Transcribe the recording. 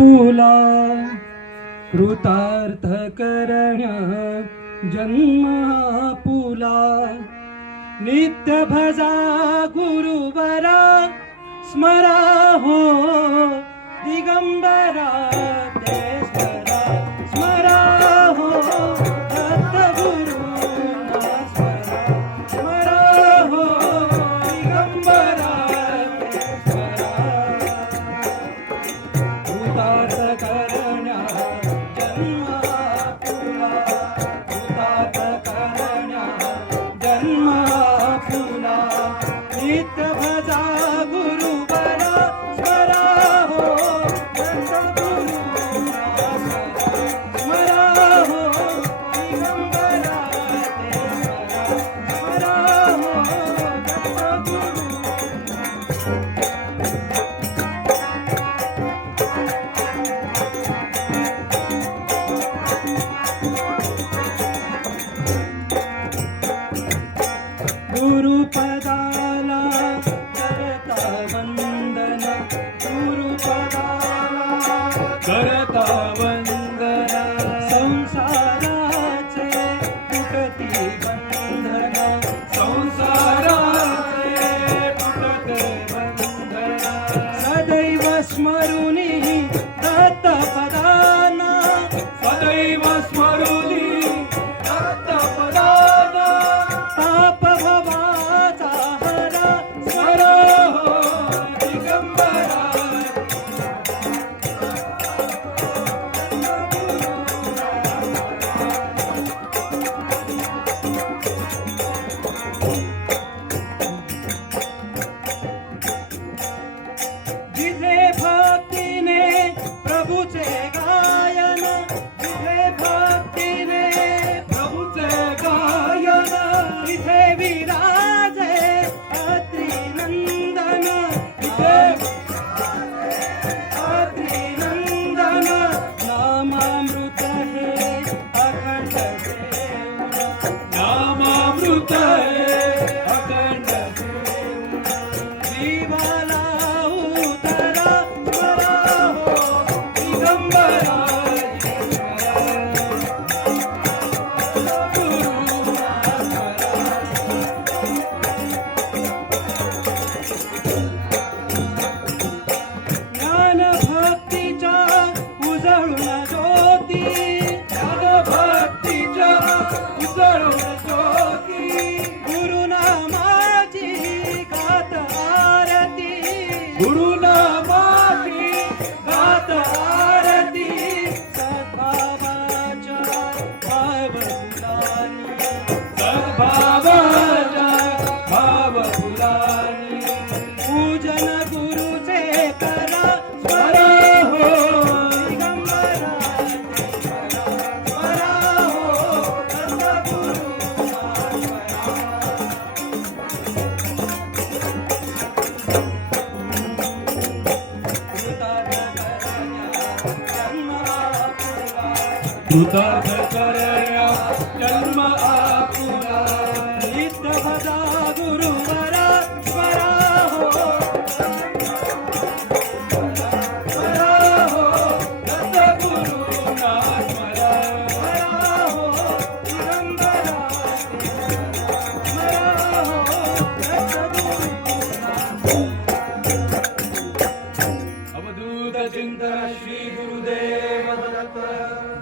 आपुला कृतार्थ करण्या जन्म आपुला नित्य भजा गुरुवरा स्मरा हो दिगंबरा ते स्मरा हो दत्तगुरु स्मरा हो दिगंबरा ते कृतार्थ करण्या जन्म आपुला कृतार्थ करण्या जन्म आपुला नित्य भजा गुरुवरा स्मरा हो दत्तगुरु स्मरा हो दिगंबरा ते स्मरा हो दत्तगुरु गुरुपदाला करता वंदन गुरुपदाला करता वंदन संसाराचे तुटती बंधन संसाराचे तुटते बंधन सदैव स्मरुनी दत्तपदाना सदैव स्मरुनी दत्तपदाना ताप भवाचा हरा स्मरा हो दिगंबरा जिथे भक्तीने प्रभूचे गायन जिथे भक्तीने प्रभूचे गायन तिथे विराजे अत्रिनंदन तिथे अत्रिनंदन नामामृत हे अखंड देव नामामृत हे अखंड देव जीवाला उतरा स्मरा हो दिगंबरा ज्ञान भक्तीच्या उजळून ज्योती ज्ञान भक्तीच्या उजळून ज्योती गुरुनामाची गात आरती गुरुनामाची गात आरती सद्भावाच्या भावफुलानी सद्भावाच्या भावफुलानी पूजन गुरुचे करा स्मरा हो दिगंबरा स्मरा हो दत्तगुरु कृतार्थ करण्या जन्म आपुला नित्य भजा गुरुवरा स्मरा हो स्मरा हो दत्तगुरु स्मरा हो दिगंबरा स्मरा हो दत्तगुरु अवधूत चिंतन श्री गुरुदेव दत्त